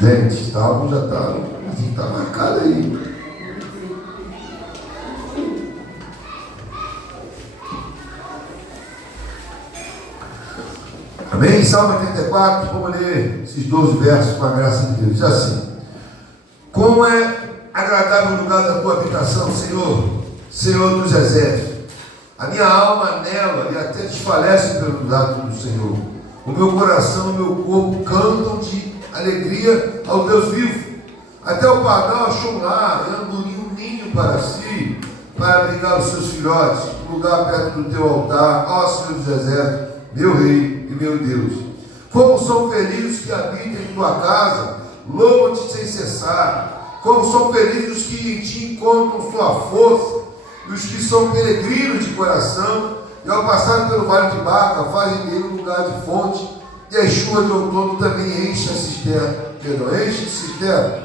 Gente, tá, já está marcado aí. Amém? Salmo 84, vamos ler esses 12 versos com a graça de Deus. Diz assim: como é agradável o lugar da tua habitação, Senhor, Senhor dos exércitos. A minha alma anela e até desfalece pelo lado do Senhor. O meu coração e o meu corpo cantam de alegria ao Deus vivo. Até o pardal achou um lar, dando um ninho para si, para abrigar os seus filhotes, um lugar perto do teu altar, ó Senhor dos exércitos, meu Rei e meu Deus. Como são felizes os que habitam em tua casa, louvam-te sem cessar. Como são felizes os que em ti encontram sua força, e os que são peregrinos de coração, e ao passar pelo vale de Baca, fazem dele um lugar de fonte, e as chuvas de outono também enchem a cisterna. Enche a cisterna.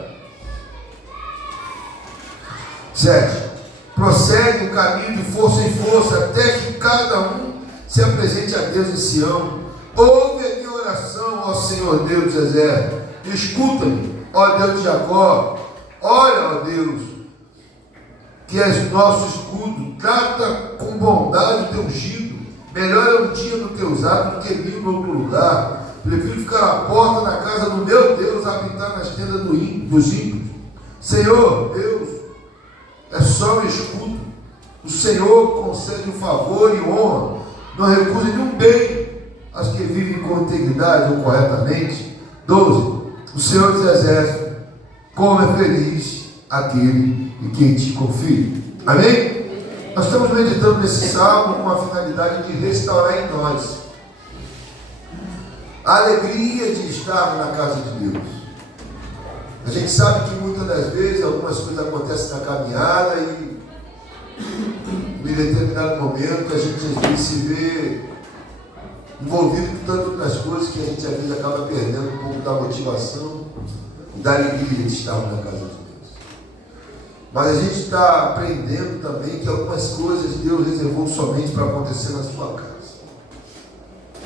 7. Prossegue o caminho de força em força, até que cada um se apresente a Deus em Sião. Ouve a minha oração, ó Senhor Deus dos exércitos. Escuta-me, ó Deus de Jacó. Olha, ó Deus, que és nosso escudo. Trata com bondade o teu ungido. Melhor é um dia no teus atos do que mil em outro lugar. Prefiro ficar à porta da casa do meu Deus, habitar nas tendas dos ímpios. Senhor Deus, é só um escudo. O Senhor concede o favor e honra. Não recusa nenhum bem aos que vivem com integridade ou corretamente. 12. O Senhor dos exércitos, como é feliz aquele em quem te confia. Amém? Nós estamos meditando nesse salmo com a finalidade de restaurar em nós a alegria de estar na casa de Deus. A gente sabe que muitas das vezes algumas coisas acontecem na caminhada e em determinado momento a gente às vezes se vê envolvido com tantas outras coisas que a gente às vezes acaba perdendo um pouco da motivação e da alegria de estar na casa de Deus. Mas a gente está aprendendo também que algumas coisas Deus reservou somente para acontecer na sua casa.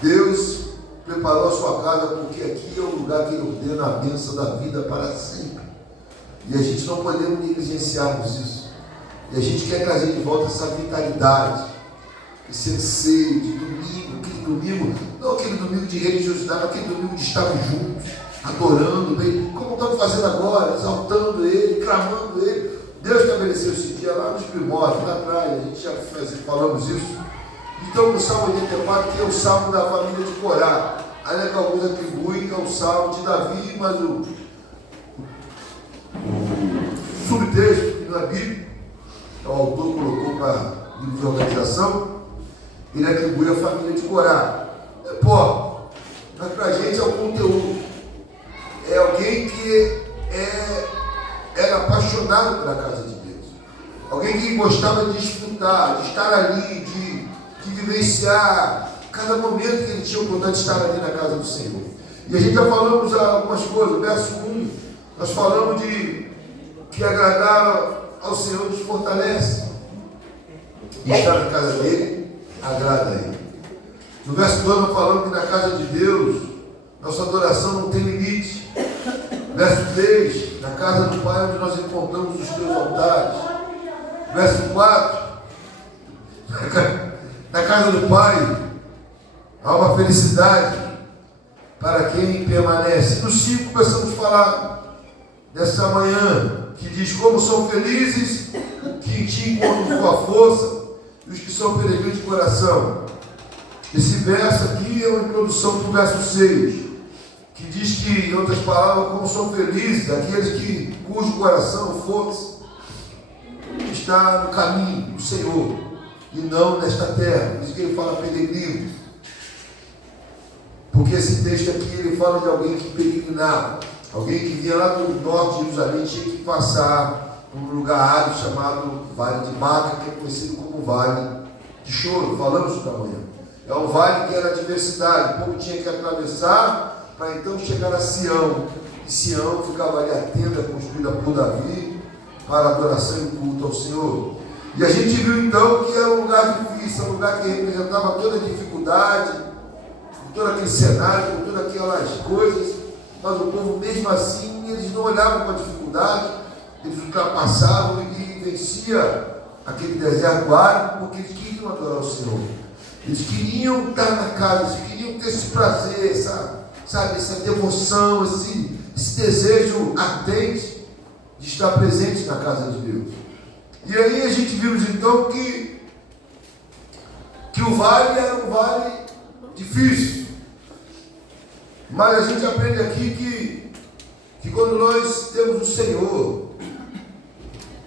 Deus preparou a sua casa porque aqui é o lugar que Ele ordena a bênção da vida para sempre. E a gente não podemos negligenciarmos isso. E a gente quer trazer de volta essa vitalidade, esse anseio de domingo, aquele domingo, não aquele domingo de religiosidade, mas aquele domingo de estarmos juntos, adorando bem, como estamos fazendo agora, exaltando Ele, clamando Ele. Deus estabeleceu esse dia lá nos primórdios, lá atrás, a gente já falamos isso. Então no Salmo 84 tem o Salmo da família de Corá, ainda que alguns atribuem que é o Salmo de Davi, mas o subtexto que na Bíblia, o autor colocou para livro de organização, ele atribui a família de Corá. Não importa, mas para a gente é o conteúdo. É alguém que era apaixonado pela casa de Deus. Alguém que gostava de desfrutar, de estar ali, de vivenciar cada momento que ele tinha a oportunidade de estar ali na casa do Senhor. E a gente já falamos algumas coisas. Verso 1, nós falamos de que agradar ao Senhor nos fortalece. E estar na casa dele agrada a ele. No verso 2 nós falamos que na casa de Deus nossa adoração não tem limite. Verso 3, na casa do Pai onde nós encontramos os teus altares. Verso 4, na casa do Pai há uma felicidade para quem permanece. No 5 começamos a falar dessa manhã, que diz como são felizes que em ti encontram tua força e os que são peregrinos de coração. Esse verso aqui é uma introdução para o verso 6, que diz que, em outras palavras, como são felizes aqueles cujo coração, força, está no caminho do Senhor e não nesta terra. Por isso que ele fala peregrino, porque esse texto aqui ele fala de alguém que peregrinava, alguém que vinha lá do norte de Jerusalém, tinha que passar por um lugar árido chamado Vale de Baca, que é conhecido como Vale de Choro. Falamos isso da manhã. É um vale que era a diversidade, o povo tinha que atravessar para então chegar a Sião. E Sião ficava ali a tenda construída por Davi para adoração e culto ao Senhor. E a gente viu então que era um lugar difícil, um lugar que representava toda a dificuldade, todo aquele cenário, com todas aquelas coisas. mas o povo mesmo assim, eles não olhavam para a dificuldade, eles ultrapassavam e venciam aquele deserto árido, porque eles queriam adorar o Senhor. Eles queriam estar na casa, eles queriam ter esse prazer, essa devoção, esse desejo ardente de estar presente na casa de Deus. E aí a gente viu então que o vale era um vale difícil. Mas a gente aprende aqui que quando nós temos o Senhor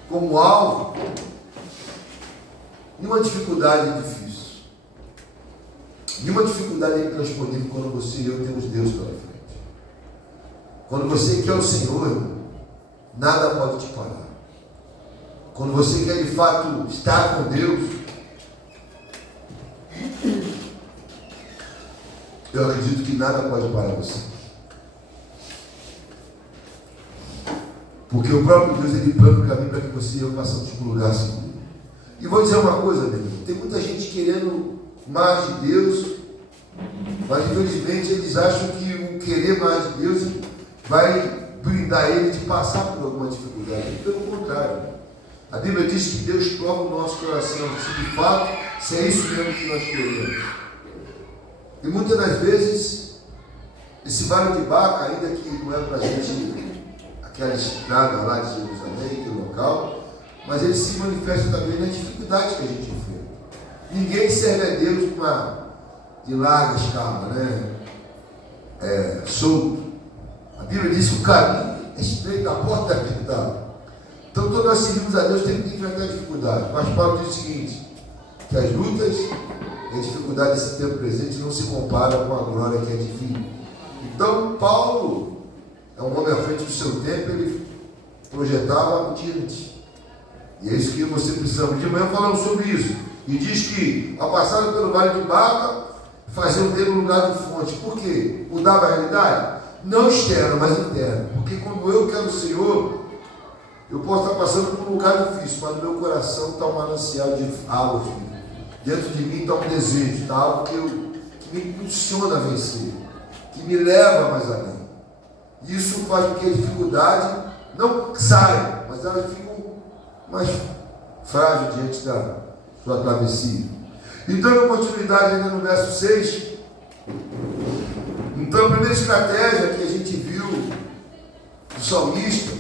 como alvo, nenhuma dificuldade é difícil. Nenhuma dificuldade é intransponível quando você e eu temos Deus pela frente. Quando você quer o Senhor, irmão, nada pode te parar. Quando você quer de fato estar com Deus, eu acredito que nada pode parar você. Porque o próprio Deus, ele plana o caminho para que você e eu passamos por um lugar seguro. E vou dizer uma coisa, meu irmão, tem muita gente querendo mais de Deus, mas infelizmente eles acham que o querer mais de Deus vai brindar ele de passar por alguma dificuldade. Pelo contrário, a Bíblia diz que Deus prova o nosso coração, se de fato, se é isso mesmo que nós queremos. E muitas das vezes, esse vale de Baca, ainda que não é para a gente aquela estrada lá de Jerusalém, aquele local, mas ele se manifesta também na dificuldade que a gente enfrenta. Ninguém serve a Deus de larga escala, solto. A Bíblia diz que o caminho é estreito, a porta é apertada. Então, todos nós servimos a Deus, temos que enfrentar dificuldades. Mas Paulo diz o seguinte, que as lutas e a dificuldade desse tempo presente não se comparam com a glória que é divina. Então, Paulo é um homem à frente do seu tempo, ele projetava adiante. E é isso que você precisa. De manhã falamos sobre isso. E diz que, ao passar pelo vale de Baca, faziam dele um lugar de fonte. Por quê? Mudava a realidade? Não externa, mas interna. Porque quando eu quero o Senhor, eu posso estar passando por um lugar difícil, mas no meu coração está um manancial de água. Dentro de mim está um desejo, está algo que me impulsiona a vencer, que me leva mais além. Isso faz com que a dificuldade não saia, mas elas ficam mais frágeis diante da sua travessia. Então, a continuidade ainda no verso 6. Então, a primeira estratégia que a gente viu do salmista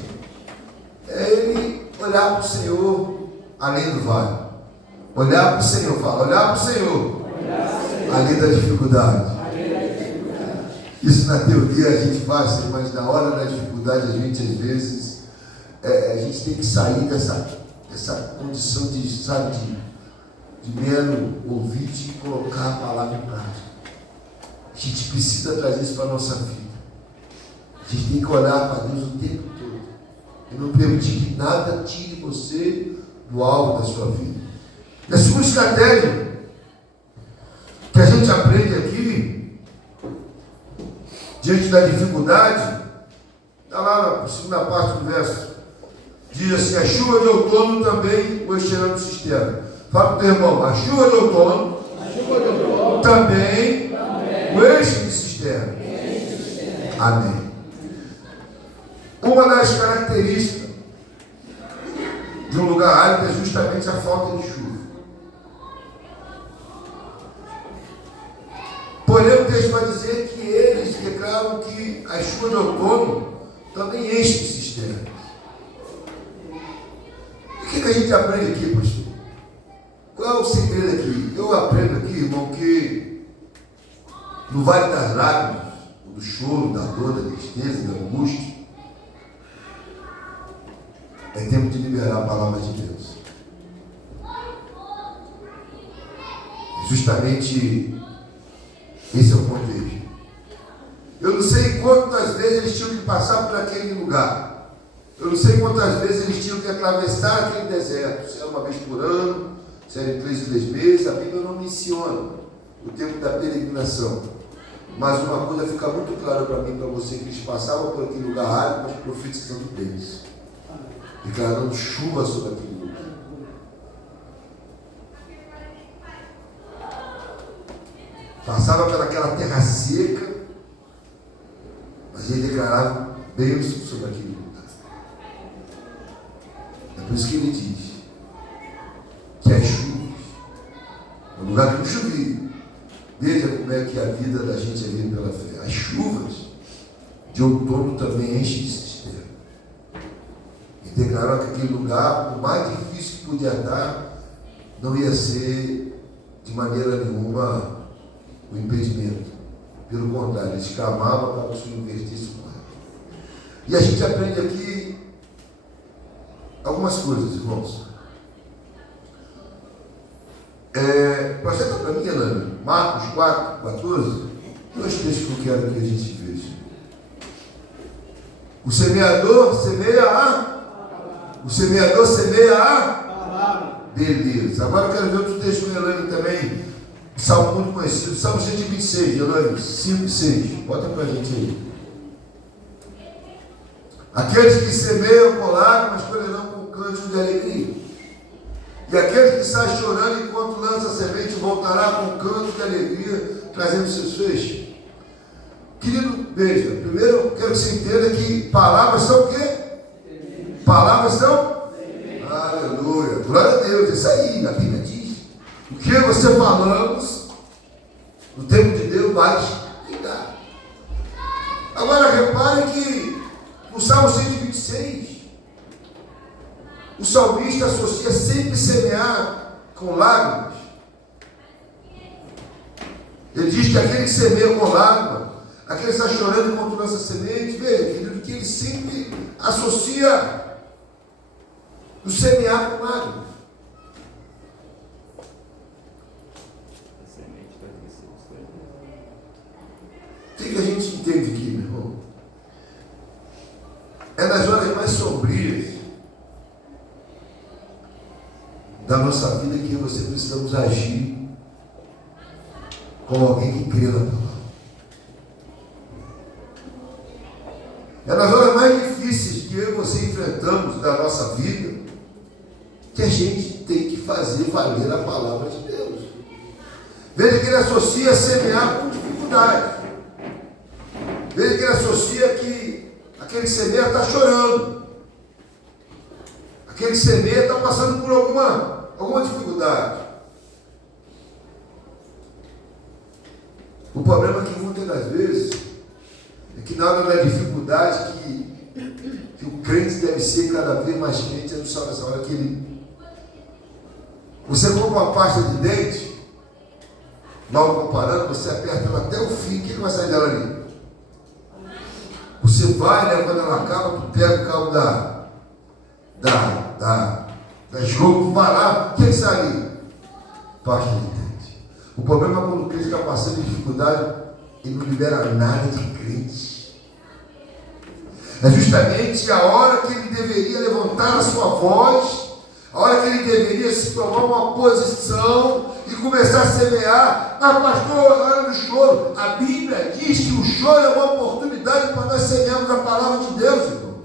é ele olhar para o Senhor além do vale. Olhar para o Senhor, fala, olhar para o Senhor além da dificuldade. Isso na teoria a gente faz, mas na hora da dificuldade a gente às vezes a gente tem que sair dessa condição de mero ouvinte e colocar a palavra em prática. A gente precisa trazer isso para a nossa vida. A gente tem que olhar para Deus o tempo todo e não permitir que nada tire você do alvo da sua vida. E a segunda estratégia que a gente aprende aqui, diante da dificuldade, está lá na segunda parte do verso, diz assim, a chuva de outono também o encherá no cisterna. Fala para o teu irmão, a chuva de outono também o enche de cisterna. Amém. Uma das características de um lugar árido é justamente a falta de chuva. Porém, o texto vai dizer que eles declaram que a chuva de outono também enche de cisternas. O que a gente aprende aqui, pastor? Qual é o segredo aqui? Eu aprendo aqui, irmão, que no vale das lágrimas, do choro, da dor, da tristeza, da angústia, é tempo de liberar a palavra de Deus. Justamente esse é o contexto. Eu não sei quantas vezes eles tinham que passar por aquele lugar. Eu não sei quantas vezes eles tinham que atravessar aquele deserto. Se era uma vez por ano, se era em 3 em 3 meses. A Bíblia não menciona o tempo da peregrinação. Mas uma coisa fica muito clara para mim e para você, que eles passavam por aquele lugar árido, mas profetizando deles, declarando chuva sobre aquele lugar. Passava pelaquela terra seca, Mas ele declarava bênção sobre aquele lugar. É por isso que ele diz que as chuvas, no lugar que não chovia, veja como é que a vida da gente é vivida pela fé. As chuvas de outono também enchem de cisterna. E declarou que aquele lugar, por mais difícil que podia estar, não ia ser de maneira nenhuma o impedimento. Pelo contrário, eles clamavam para que o Senhor investisse com ela. E a gente aprende aqui algumas coisas, irmãos. Projeta para mim, Elane, Marcos 4, 14, dois textos que eu quero que a gente veja. O semeador semeia a beleza. Agora eu quero ver outro texto com a Elane também, salmo muito conhecido, Salmo 126, Elane, 5 e 6. Bota para a gente aí. Aqueles que semeiam com lágrimas colherão com cântico de alegria. E aquele que está chorando enquanto lança a semente voltará com um canto de alegria, trazendo seus feixes. Querido, veja, primeiro eu quero que você entenda que palavras são o quê? Palavras são? Aleluia, glória a Deus, isso aí, a Bíblia diz. O que você falamos, no tempo de Deus, vai ligar. Agora repare que no Salmo 126, o salmista associa sempre semear com lágrimas. Ele diz que aquele que semeia com lágrimas, aquele que está chorando enquanto lança semente, veja, querido, que ele sempre associa o semear com lágrimas. O que a gente entende aqui, meu irmão? É nas horas mais sombrias da nossa vida que você precisamos agir como alguém que crê na palavra. É nas horas mais difíceis que eu e você enfrentamos da nossa vida que a gente tem que fazer valer a palavra de Deus. Veja que ele associa semear com dificuldade. Veja que ele associa que aquele semeia está chorando. Aquele semeia está passando por alguma dificuldade. O problema é que muitas das vezes é que na hora da dificuldade que o crente deve ser cada vez mais crente, é só nessa hora que ele... Você compra uma pasta de dente, mal comparando, você aperta ela até o fim, o que vai sair dela ali? Você vai, né, quando ela acaba, tu pega o cabo da escova, vai lá, o que sai ali? Pasta de dente. O problema é quando o crente está passando dificuldade e não libera nada de crente. É justamente a hora que ele deveria levantar a sua voz, a hora que ele deveria se tomar uma posição e começar a semear. Mas pastor, hora do choro. A Bíblia diz que o choro é uma oportunidade para nós semearmos a palavra de Deus, irmão.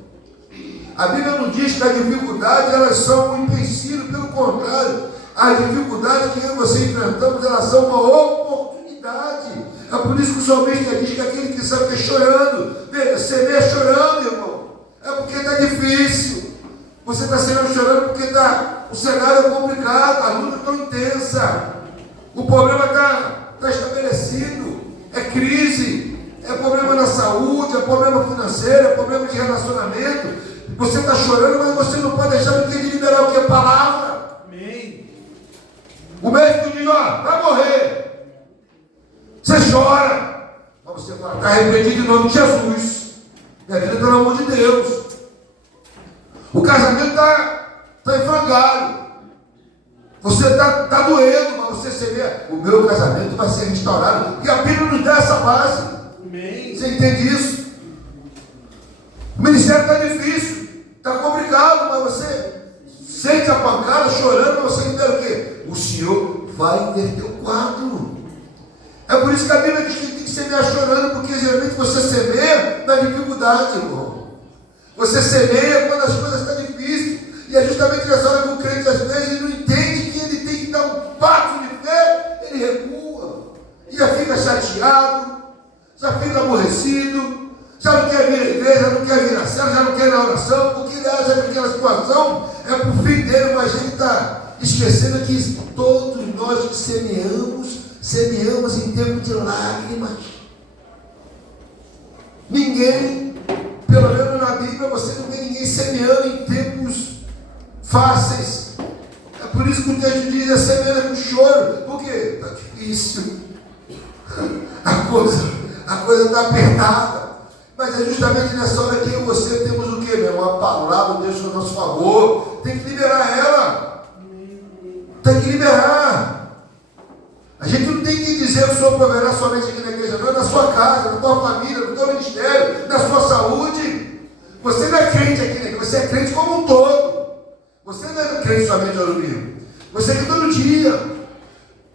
A Bíblia não diz que as dificuldades elas são um empecilho, pelo contrário. As dificuldades que eu e você enfrentamos, elas são uma oportunidade. É por isso que o salmista diz que aquele que sabe que é chorando, veja, semeia chorando, irmão. É porque está difícil. Você está semeando chorando porque o cenário é complicado, a luta está intensa. O problema está estabelecido. É crise, é problema na saúde, é problema financeiro, é problema de relacionamento. Você está chorando, mas você não pode deixar de liberar o que é palavra. Amém. O médico diz, ó, vai morrer. Você chora, mas você fala, está arrependido em nome de Jesus. Minha vida está na mão de Deus. O casamento está em frangalho. Você está doendo, mas você semeia. O meu casamento vai ser restaurado. Porque a Bíblia nos dá essa base. Amém. Você entende isso? O ministério está difícil. Está complicado, mas você sente a pancada, chorando, mas você entende o quê? O Senhor vai inverter o quadro. É por isso que a Bíblia diz que tem que semear chorando, porque geralmente você semeia na dificuldade, irmão. Você semeia quando as coisas estão difíceis. E é justamente nessa hora que o crente, às vezes, ele não entende que ele tem que dar um passo de fé, ele recua. E já fica chateado, já fica aborrecido, já já não quer vir à igreja, não quer vir à célula, já não quer ir à oração, porque ele acha que aquela situação é para o fim dele, mas ele está esquecendo que todos nós que semeamos em tempo de lágrimas. Ninguém, pelo menos na Bíblia, você não vê ninguém semeando em tempos fáceis. É por isso que o texto diz: é semeando com choro. Por quê? Está difícil. A coisa está apertada. Mas é justamente nessa hora que eu e você temos o quê, meu irmão? A palavra de Deus a nosso favor. Tem que liberar ela. Tem que liberar. A gente não tem que dizer que o Senhor proverá somente aqui na igreja, não, é na sua casa, na tua família, no teu ministério, na sua saúde. Você não é crente aqui na igreja, você é crente como um todo. Você não é crente somente ao domingo. Você é que todo dia.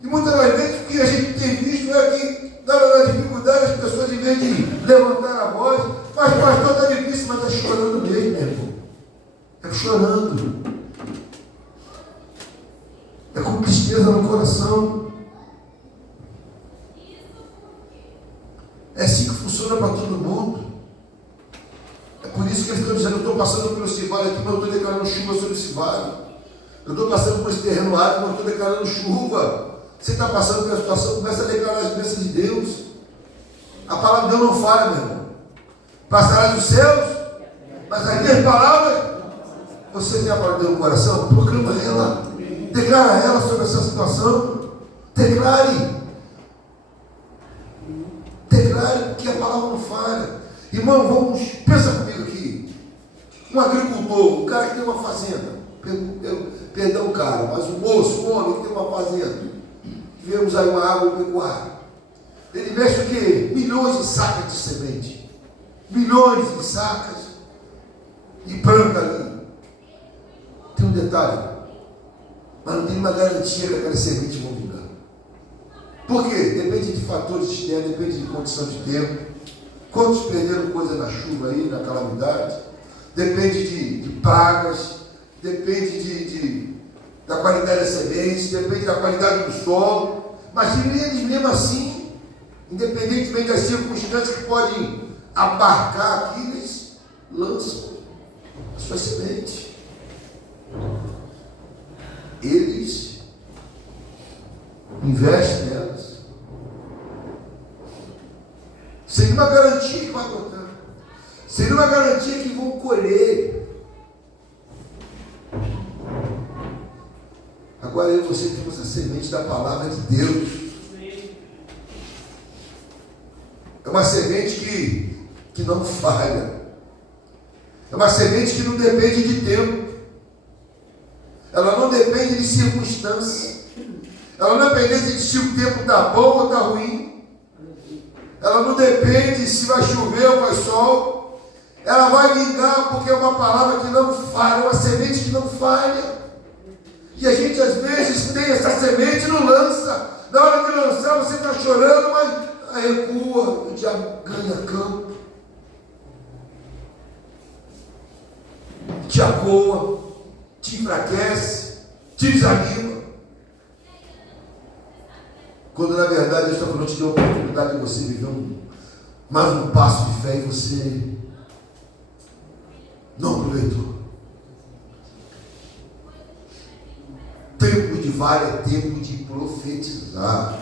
E muitas das vezes o que a gente tem visto é que, na hora da dificuldade, as pessoas, em vez de levantar a voz, mas pastor, está difícil, mas está chorando mesmo, meu irmão. É chorando. É com tristeza no coração. É assim que funciona para todo mundo. É por isso que eles estão dizendo: eu estou passando por esse vale aqui, mas eu estou declarando chuva sobre esse vale. Eu estou passando por esse terreno árido, mas eu estou declarando chuva. Você está passando pela situação, começa a declarar as bênçãos de Deus. A palavra de Deus não falha, meu irmão. Passará dos céus, mas as minhas palavras, você tem a palavra de Deus no coração, proclama ela, declara ela sobre essa situação. Declare, que a palavra não falha. Irmão, vamos, pensa comigo aqui. Um agricultor, um cara que tem uma fazenda, perdão, cara, mas um moço, um homem que tem uma fazenda, tivemos aí uma agropecuária. Ele investe o quê? Milhões de sacas de semente, milhões de sacas, e planta ali. Tem um detalhe, mas não tem uma garantia que aquelas sementes vão vingar. Por quê? Depende de fatores externos, depende de condição de tempo. Quantos perderam coisa na chuva aí, na calamidade? Depende de pragas, depende da qualidade das sementes, depende da qualidade do solo. Mas eles mesmo assim, independentemente das circunstâncias que podem abarcar aqui, eles lançam as suas sementes. Eles investem nelas. Seria uma garantia que vai brotar. Seria uma garantia que vão colher. Agora eu e você temos a semente da palavra de Deus. É uma semente que não falha. É uma semente que não depende de tempo. Ela não depende de circunstâncias. Ela não depende de se o tempo está bom ou está ruim. Ela não depende se vai chover ou vai sol. Ela vai vingar porque é uma palavra que não falha, é uma semente que não falha. E a gente às vezes tem essa semente e não lança. Na hora de lançar você está chorando, mas recua, o diabo ganha campo. Te acoa, te enfraquece, te desanima. Quando na verdade Deus está falando, te deu a oportunidade de você viver mais um passo de fé e você não aproveitou. Tempo de vale é tempo de profetizar.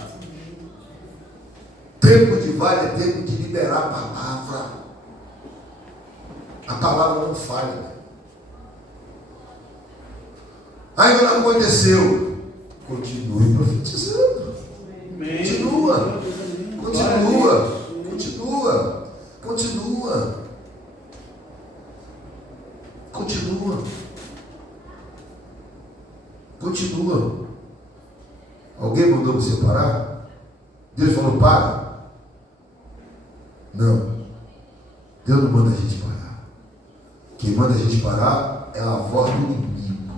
Tempo de vale é tempo de liberar a palavra. A palavra não falha. Ainda não aconteceu. Continue profetizando. Continua. Alguém mandou você parar? Deus falou para? Não. Deus não manda a gente parar. Quem manda a gente parar é a voz do inimigo.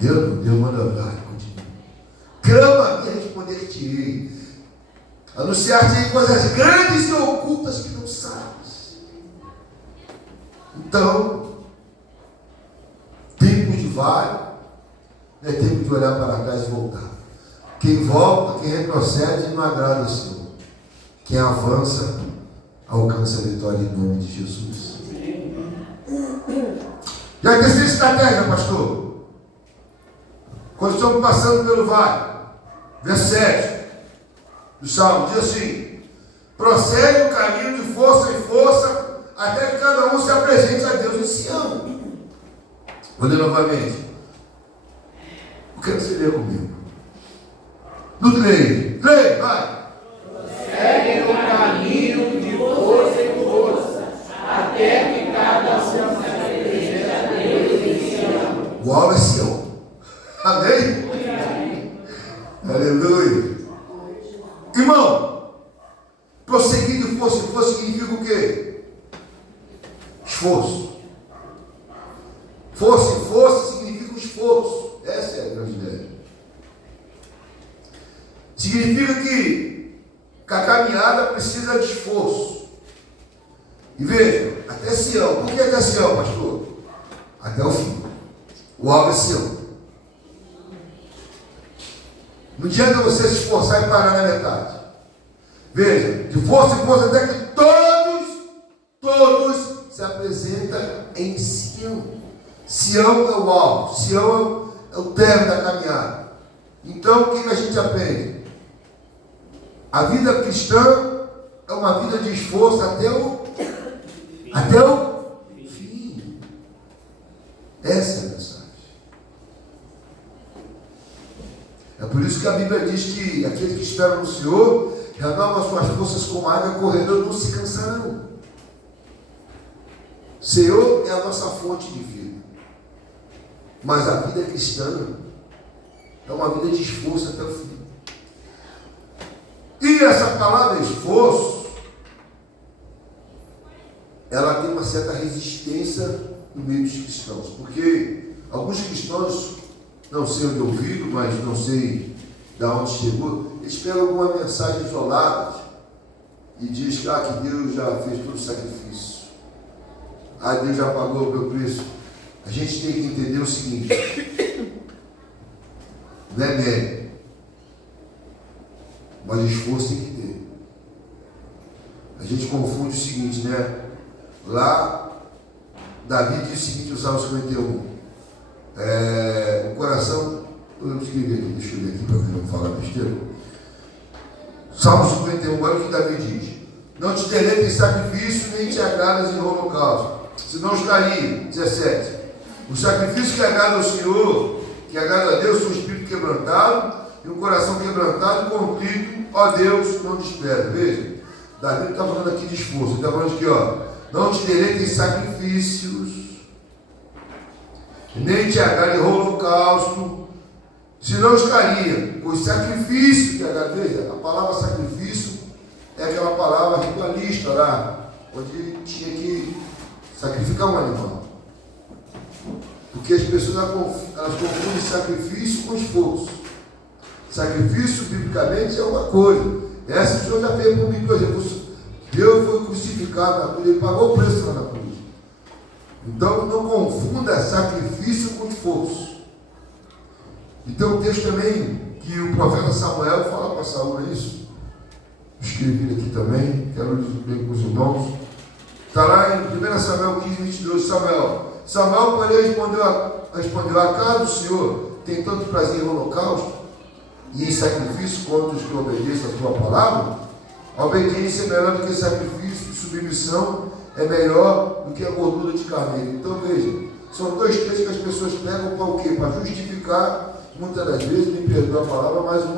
Deus manda vai, continua. Clama a mim, responder-te-ei. Anunciar-te coisas grandes e ocultas que não sabes. Então, tempo de vale, é tempo de olhar para trás e voltar. Quem volta, quem retrocede, não agrada ao Senhor. Quem avança, alcança a vitória em nome de Jesus. E a terceira estratégia, pastor, quando estamos passando pelo vale, verso 7 do Salmo, diz assim: prossegue o caminho de força em força, até que cada um se apresente a Deus em Sião. Vou ler novamente. Eu quero que você ler comigo. No 3, vai. Prossegue o caminho de força em força, até que cada um se apresente a Deus em Sião. O alvo é Sião. Amém? Aleluia. Irmão, prosseguir de força em força significa o quê? Esforço. Força em força significa esforço. Essa é a grande ideia. Significa que a caminhada precisa de esforço. E veja, até Sião. Por que até Sião, pastor? Até o fim. O alvo é Sião. Não adianta você se esforçar e parar na metade. Veja, de força em força até que todos se apresentam em Sião. Sião é o alvo, Sião é o término da caminhada. Então, o que a gente aprende? A vida cristã é uma vida de esforço até o fim. Essa é a mensagem. É por isso que a Bíblia diz que aqueles que esperam no Senhor renovam suas forças como águia corredor, não se cansarão. O Senhor é a nossa fonte de vida. Mas a vida cristã é uma vida de esforço até o fim. E essa palavra esforço, ela tem uma certa resistência no meio dos cristãos. Porque alguns cristãos, não sei onde ouviram, mas não sei de onde chegou, eles pegam alguma mensagem isolada e diz que Deus já fez todo o sacrifício. Deus já pagou o meu preço. A gente tem que entender o seguinte: não é mérito, mas esforço tem que ter. A gente confunde o seguinte, né? Lá, Davi diz o seguinte, o Salmo 51. O coração, eu escrevi aqui, deixa eu ver aqui para não falar besteira. Salmo 51, olha o que Davi diz: não te deleite em sacrifício, nem te agradas em holocausto, senão estaria. 17. O sacrifício que agrada ao Senhor, que agrada a Deus, é um espírito quebrantado e um coração quebrantado e contrito, ó Deus, não desperta. Veja, Davi não está falando aqui de esforço, ele está falando aqui, não te deleite em sacrifícios, nem te agrada em holocausto, senão estaria. O sacrifício que agrada, veja, a palavra sacrifício é aquela palavra ritualista lá, onde tinha que sacrificar um animal. Porque as pessoas elas confundem sacrifício com esforço. Sacrifício, biblicamente, é uma coisa. Essa o Senhor já fez por mim, por exemplo. Deus foi crucificado na cruz, Ele pagou o preço lá na cruz. Então, não confunda sacrifício com esforço. Então, o texto também, que o profeta Samuel fala para Saúl, é isso? Escrevi aqui também, quero ler com os irmãos. Está lá em 1 Samuel 15, 22, Samuel, porém, respondeu: acaso o Senhor tem tanto prazer em holocausto e em sacrifício quanto os que obedeçam a tua palavra? A obediência é melhor do que sacrifício, e submissão é melhor do que a gordura de carneiro. Então veja, são dois textos que as pessoas pegam para o quê? Para justificar, muitas das vezes, me perdoa a palavra, mas um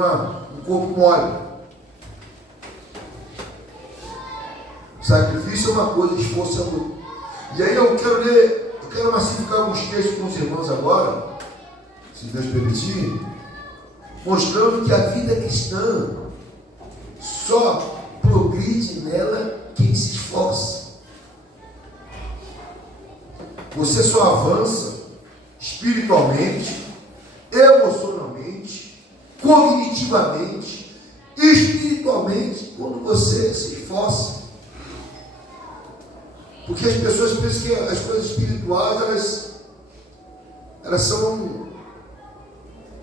corpo mole. Sacrifício é uma coisa, esforço é outra. E aí eu quero massificar alguns textos com os irmãos agora, se Deus permitir, mostrando que a vida cristã só progride nela quem se esforça. Você só avança espiritualmente, emocionalmente, cognitivamente, espiritualmente, quando você se esforça. Porque as pessoas pensam que as coisas espirituais, elas são,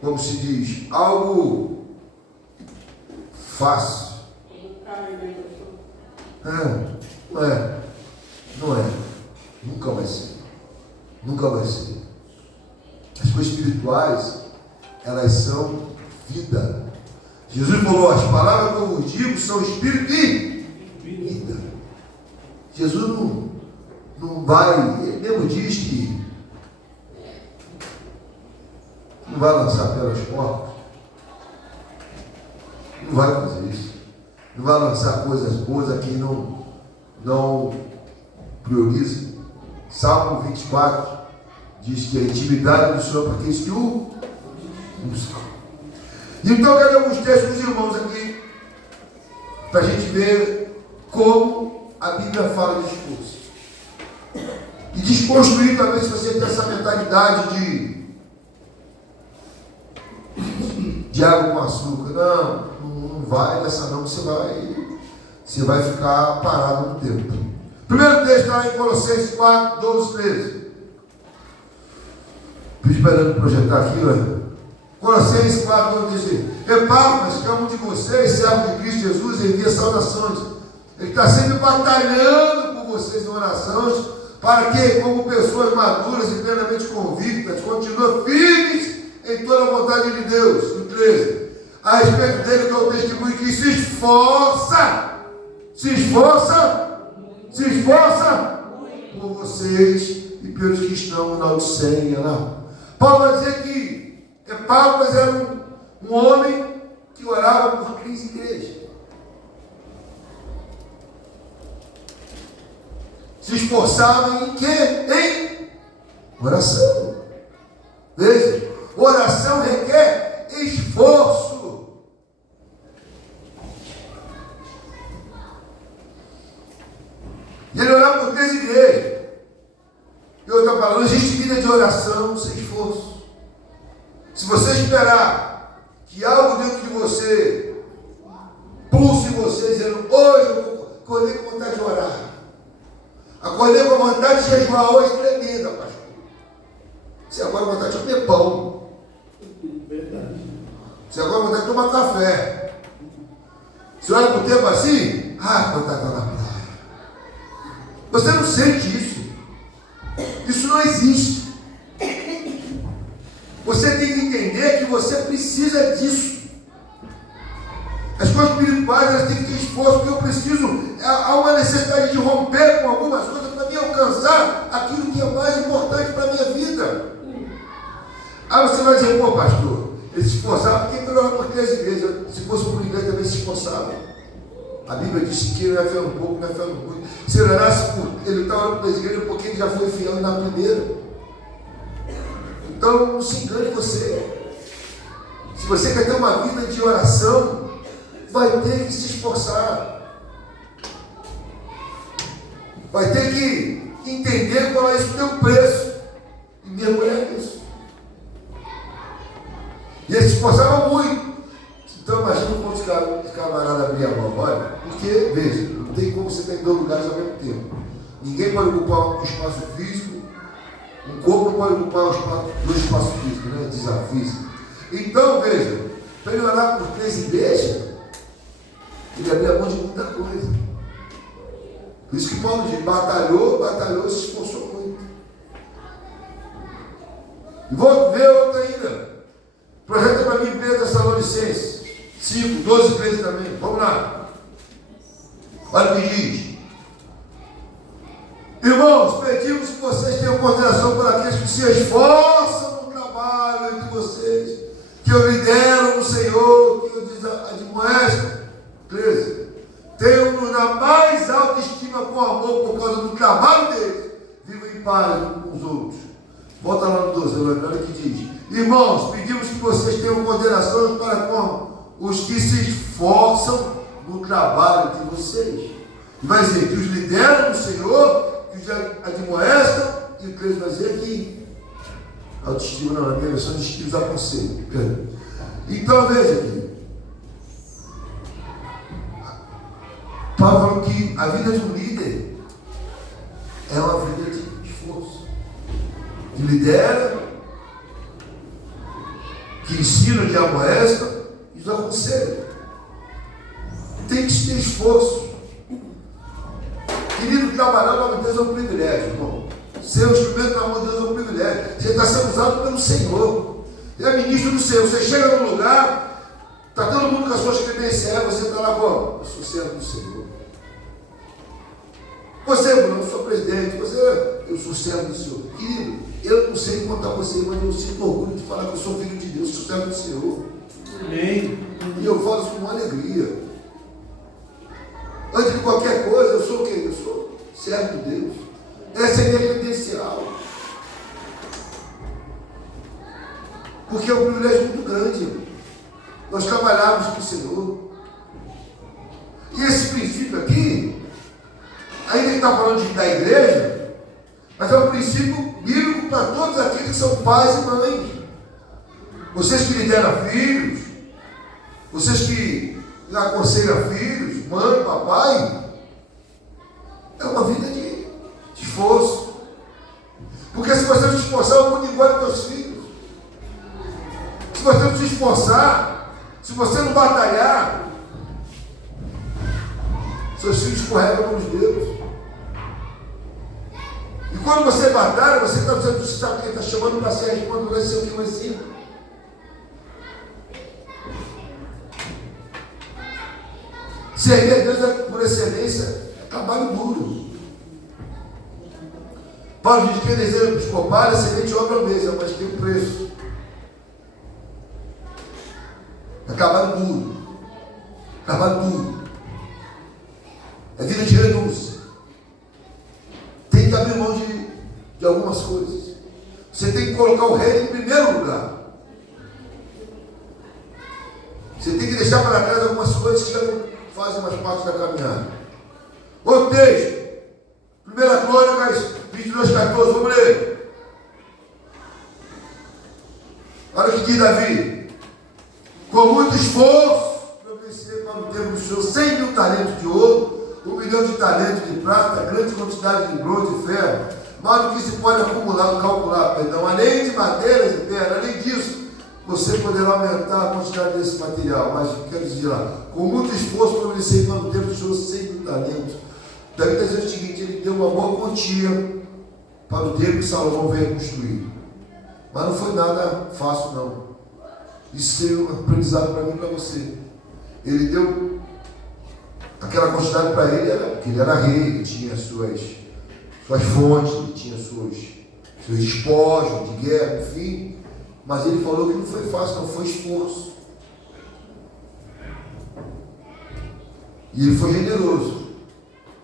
como se diz, algo fácil. Não é. Não é. Nunca vai ser. Nunca vai ser. As coisas espirituais, elas são vida. Jesus falou, as palavras que eu vos digo são espírito e vida. Jesus não vai, ele mesmo diz que não vai lançar pelas portas. Não vai fazer isso. Não vai lançar coisas boas a quem não prioriza. Salmo 24 diz que a intimidade do Senhor é para aqueles que o buscam. Então, eu quero alguns textos dos irmãos aqui, para a gente ver como a Bíblia fala de esforço. E desconstruir também, se você tem essa mentalidade de água com açúcar. Não vai nessa não, você vai ficar parado no tempo. Primeiro texto está em Colossenses 4, 12, 13. Estou esperando projetar aqui, olha. Colossenses 4, 12, diz: Epáfras, que é um de vocês, servo de Cristo Jesus, envia saudações. Ele está sempre batalhando por vocês em orações, para que, como pessoas maduras e plenamente convictas, continuem firmes em toda a vontade de Deus. No 13. A respeito dele, dou testemunho que se esforça por vocês e pelos que estão na Odisseia lá. Paulo vai dizer que Epáfras era um homem que orava por 15 igrejas. Se esforçava em quê? Em oração. Veja, oração requer esforço. E ele orava por 3 igrejas. E eu estou falando, existe vida de oração sem esforço. Se você esperar que algo dentro de você pulse em você, dizendo, hoje eu acordei com vontade de orar. Acordei com vontade de jejuar hoje, tremenda, pastor. Você agora com vontade de comer pão. Você agora com vontade de tomar café. Você olha para o tempo assim, vontade de estar na praia. Você não sente isso. Isso não existe. Você tem que entender que você precisa disso. As coisas espirituais, elas têm que ter esforço, porque eu preciso, há uma necessidade de romper com algumas coisas para me alcançar aquilo que é mais importante para a minha vida. Aí você vai dizer, pô, pastor, ele se esforçava, porque ele orava por 3 igrejas. Se fosse por uma igreja também se esforçava. A Bíblia diz que ele não é fiel um pouco, não é fiel muito. Se ele orasse por ele está orando por 3 igrejas, porque ele já foi fiel na primeira. Então não se engane você. Se você quer ter uma vida de oração, vai ter que se esforçar. Vai ter que entender qual é esse teu preço e mergulhar nisso. E ele se esforçava muito. Então imagina quantos camaradas abrir a mão. Olha, porque, veja, não tem como você estar em 2 lugares ao mesmo tempo. Ninguém pode ocupar um espaço físico. Um corpo não pode ocupar dois espaços físicos, né? Desafios. Então, veja, para ele orar por 3 igrejas, ele abriu a mão de muita coisa. Por isso que Paulo diz, batalhou, se esforçou muito. E vou ver outra ainda. Projeta para mim 1 Tessalonicenses 5, 12, 13 também. Vamos lá. Olha o que diz. Irmãos, pedimos que vocês tenham consideração por aqueles que se esforçam no trabalho entre vocês, que eu lidero no Senhor, que eu admoesto. 13. Tenham-nos na mais alta estima com amor por causa do trabalho deles. Vivam em paz uns com os outros. Volta lá no 12, olha o que diz. Irmãos, pedimos que vocês tenham consideração para com os que se esforçam no trabalho de vocês. E vai dizer que os lideram no Senhor, que os admoestam, e o 13 vai dizer que autoestima não, na minha versão de estilos aconselho. Então veja aqui. Paulo falou que a vida de um líder é uma vida de esforço. Que lidera, que ensina, que amoesta e os aconselha. Tem que ter esforço. Querido, trabalhar no nome de Deus é um privilégio, irmão. Ser o instrumento do amor de Deus é um privilégio. Você está sendo usado pelo Senhor. Ele é ministro do Senhor. Você chega num lugar, está todo mundo com as suas credenciais, você está lá como? Eu sou servo do Senhor. Você, Bruno, eu sou presidente. Eu sou servo do Senhor. Querido, eu não sei contar você, mas eu sinto orgulho de falar que eu sou filho de Deus, sou servo do Senhor. Amém. E eu falo isso com uma alegria. Antes de qualquer coisa, eu sou o quê? Eu sou servo de Deus. Essa é a minha credencial. Porque é um privilégio muito grande. Nós trabalhamos com o Senhor. E esse princípio aqui, ainda que está falando da igreja, mas é um princípio bíblico para todos aqueles que são pais e mães. Vocês que lideram filhos, vocês que aconselham filhos, mãe, papai, é uma vida de esforço. Porque se você não se esforçar, o mundo engole teus filhos. Se você não se esforçar, se você não batalhar, seus filhos escorregam nos dedos. E quando você batalha, você está dizendo, você sabe quem está chamando para ser responde, vai ser o que vai ser. Servir a Deus por excelência é trabalho duro. Paulo diz que quem deseja episcopal é semente obra mesmo, mas tem um preço. É trabalho duro. Trabalho duro. É vida de renúncia. Tem que abrir mão de algumas coisas. Você tem que colocar o reino em primeiro lugar. Você tem que deixar para trás algumas coisas que já não fazem mais parte da caminhada. Outro texto. 1 Crônicas 22:14. Vamos ler. Olha o que diz Davi. Com muito esforço, providenciei para o templo do Senhor 100.000 talentos de ouro, 1 milhão de talentos de prata, grande quantidade de bronze e ferro, mais do que se pode calcular, além de madeiras e pedra. Além disso, você poderá aumentar a quantidade desse material. Mas quero dizer lá, com muito esforço, providenciei para o templo do Senhor 100.000 talentos. Davi está dizendo o seguinte: ele deu uma boa quantia para o templo que Salomão veio construir. Mas não foi nada fácil, não. Isso é um aprendizado para mim e para você. Ele deu aquela quantidade para ele, porque ele era rei, ele tinha suas fontes, ele tinha seus despojos de guerra, enfim. Mas ele falou que não foi fácil, não foi esforço. E ele foi generoso.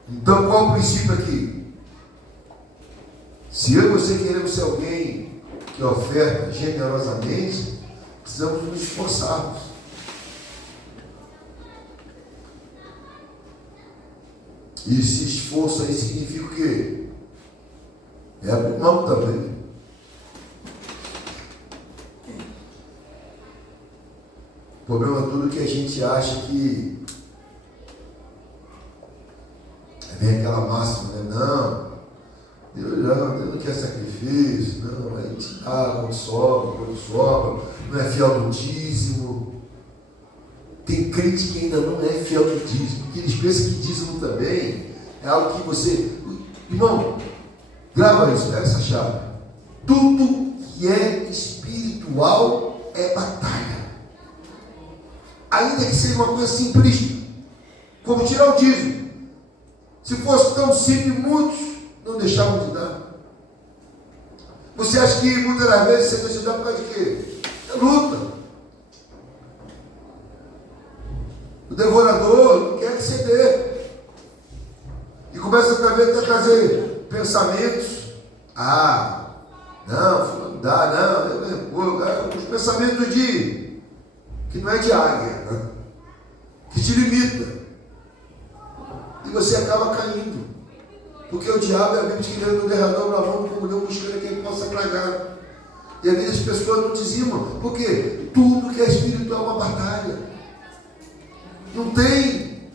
Então, qual o princípio aqui? Se eu e você queremos ser alguém que oferta generosamente, precisamos nos esforçarmos. E esse esforço aí significa o quê? É abrir mão também. O problema é tudo que a gente acha que vem aquela máxima, né? Não, Deus não quer sacrifício, não, a gente dá quando sobra, não é fiel no dízimo. Tem crente que ainda não é fiel no dízimo, porque eles pensam que dízimo também é algo que você... Irmão, grava isso, pega essa chave. Tudo que é espiritual é batalha. Ainda que seja uma coisa simplista, como tirar o dízimo. Se fosse tão simples, muitos não deixavam de dar. Você acha que muitas das vezes você deixa de dar por causa de quê? É luta. O devorador não quer que você dê. E começa também a trazer pensamentos. Não dá, não. Os pensamentos que não é de águia, né? Que te limita. E você acaba caindo. Porque o diabo é a Bíblia que ele não derramou na mão como não buscando quem possa tragar. E às vezes as pessoas não dizimam. Por quê? Tudo que é espiritual é uma batalha. Não tem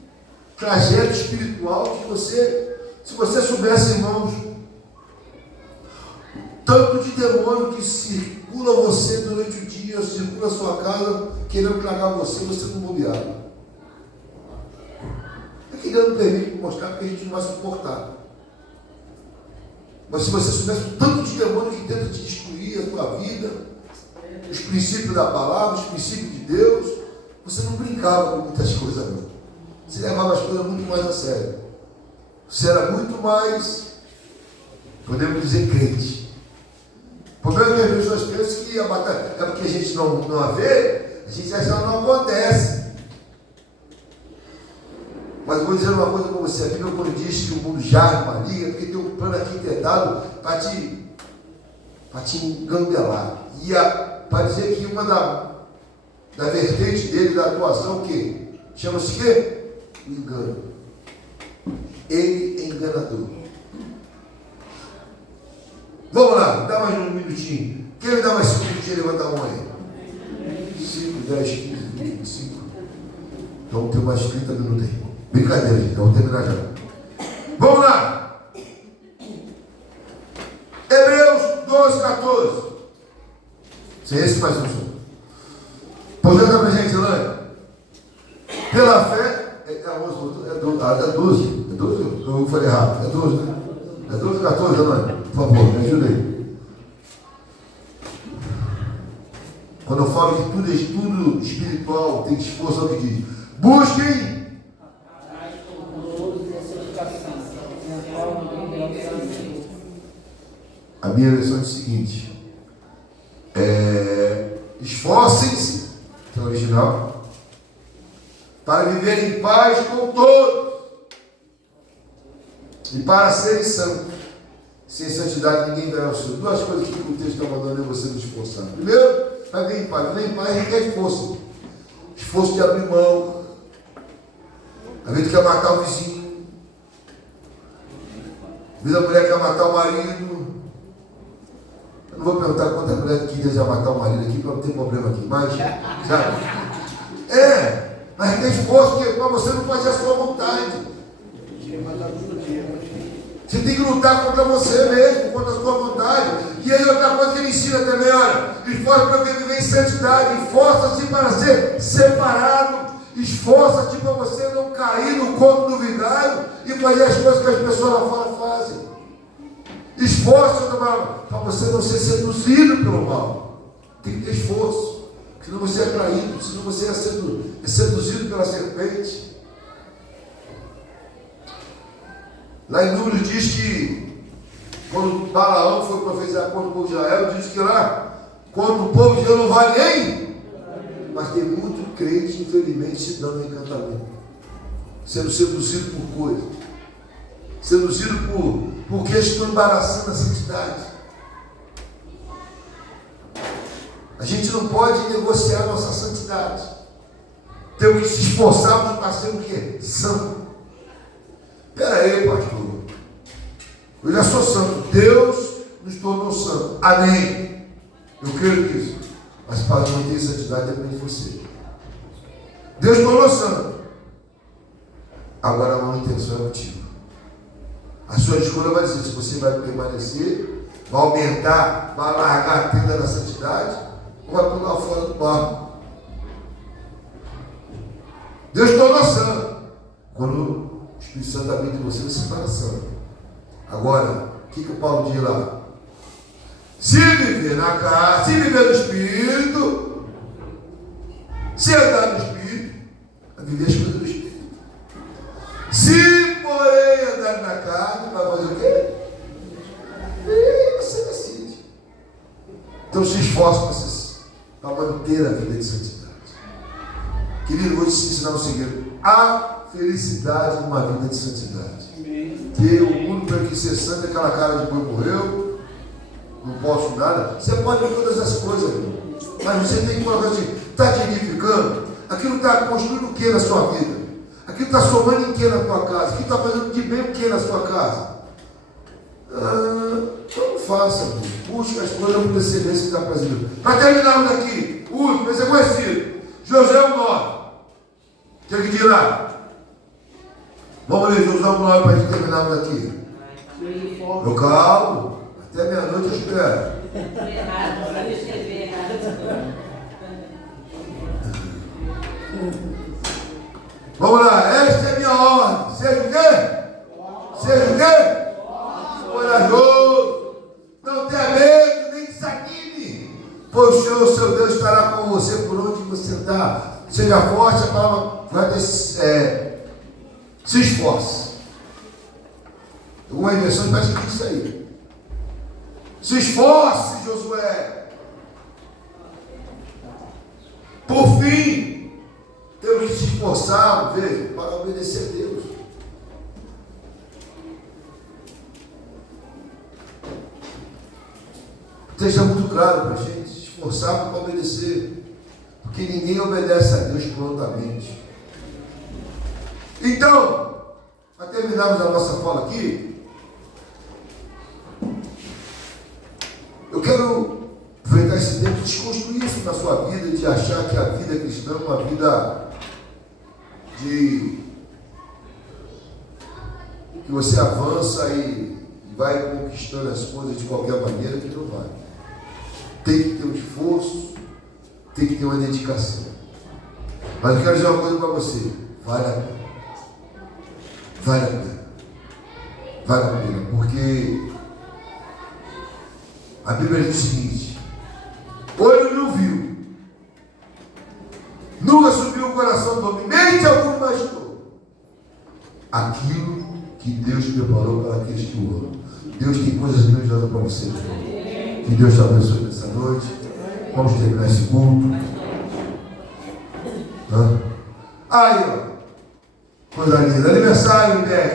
trajeto espiritual que você, se você soubesse, irmãos, tanto de demônio que circula você durante o dia, circula a sua casa, querendo tragar você não bobeava. É que Deus não permite mostrar porque a gente não vai suportar. Mas se você soubesse o tanto de demônio que tenta te destruir a tua vida, os princípios da palavra, os princípios de Deus, você não brincava com muitas coisas, não. Você levava as coisas muito mais a sério. Você era muito mais, podemos dizer, crente. O problema é que as pessoas pensam que a batalha é porque a gente não a vê, a gente acha que ela não acontece. Mas eu vou dizer uma coisa para você: a Bíblia, quando diz que o mundo jaz maligno, é porque tem um plano arquitetado para te engambelar. E para dizer que uma da vertente dele, da atuação, o quê? Chama-se o quê? O engano. Ele é enganador. Vamos lá, dá mais um minutinho. Quem me dá mais 5 minutinhos? Levanta a mão aí. 5, 10, 15, 25. Então tem mais 30 minutos aí. Brincadeira, gente. Vamos terminar já. Vamos lá. Hebreus 12, 14. Se esse mais um som. Projeta pra gente, Elane. Pela fé. É 11, é 12. É 12? É 12? Eu falei errado. É 12, né? É 12, 14, Elane. Por favor, me ajuda aí. Quando eu falo que tudo é estudo espiritual, tem esforço, é o que diz. Busquem. A minha versão é o seguinte: esforcem-se, que é o original, para viver em paz com todos e para serem santos. Sem santidade ninguém verá o Senhor. Duas coisas que o texto está mandando é você nos esforçar. Primeiro, para viver em paz. Viver em paz requer esforço. Esforço de abrir mão. A vida quer matar o vizinho. A vida da mulher quer matar o marido. Eu não vou perguntar quantas mulheres queriam já matar o marido aqui, para não ter problema aqui. Mas, sabe? Mas requer esforço, porque para você não fazer a sua vontade. Você tem que lutar contra você mesmo, contra a sua vontade. E aí outra coisa que ele ensina também, olha, esforça para viver em santidade, esforça-se para ser separado, esforça-se para você não cair no conto do vigário e fazer as coisas que as pessoas lá fora fazem. Esforça-se para você não ser seduzido pelo mal. Tem que ter esforço, senão você é traído, senão você é seduzido pela serpente. Lá em Números diz que quando Balaão foi profetizar contra o povo de Israel, diz que lá, quando o povo de Israel não vale nem, mas tem muito crente, infelizmente, se dando encantamento, sendo seduzido por coisas, seduzido porque estão embaraçando a santidade. A gente não pode negociar nossa santidade. Temos que se esforçarmos para ser o quê? Santo. Espera aí, pastor. Eu já sou santo. Deus nos tornou santo. Amém. Eu creio nisso. Mas para manter santidade depende de você. Deus tornou santo. Agora a manutenção é contigo. A sua escolha vai dizer se você vai permanecer, vai aumentar, vai largar a tenda da santidade ou vai pular fora do barco. Deus tornou santo. Quando o Espírito Santo habita em você, você para santo. Agora, o que o Paulo diz lá? Se viver na carne, se viver no Espírito, se andar no Espírito, vai viver as coisas do Espírito. Se, porém, andar na carne, vai fazer o quê? E você decide. Então se esforce para manter a vida de santidade. Querido, vou te ensinar o segredo. Há felicidade numa vida de santidade. Que o mundo para que ser santo é aquela cara de boi morreu, não posso nada. Você pode ver todas as coisas, mas você tem que colocar assim, está te edificando? Aquilo está construindo o que na sua vida? Aquilo está somando em que na tua casa? Aquilo está fazendo de bem o que na sua casa? Então faça, busque as coisas por excelência que está fazendo. Para terminarmos aqui, o último, esse é conhecido, Josué 9. O que diz lá? Vamos ler Josué 9 para a gente terminarmos aqui. Eu calmo, até meia-noite eu espero. Vamos lá, esta é a minha ordem. Seja o quê? Seja o quê? Corajoso. Senhor, seu Deus, estará com você por onde você andar. Seja forte, a palavra vai ter, se esforce. Alguma inversão parece que isso aí. Se esforce, Josué. Por fim, temos que se esforçar, veja, para obedecer a Deus. Esteja muito claro para a gente, se esforçar para obedecer, porque ninguém obedece a Deus prontamente. Então, para terminarmos a nossa fala aqui, eu quero aproveitar esse tempo e desconstruir isso na sua vida, de achar que a vida cristã é uma vida de que você avança e vai conquistando as coisas de qualquer maneira, que não vai. Tem que ter um esforço, tem que ter uma dedicação. Mas eu quero dizer uma coisa para você: vale a pena. Vale a pena. Vale a pena, porque a Bíblia diz o seguinte: olho não viu, nunca subiu o coração do homem, mente algum imaginou aquilo que Deus preparou para aqueles que o amam. Deus tem coisas grandes para você. Que Deus te abençoe nessa noite. Vamos terminar esse culto. Aí, ó. Coisa linda. Aniversário, Beck.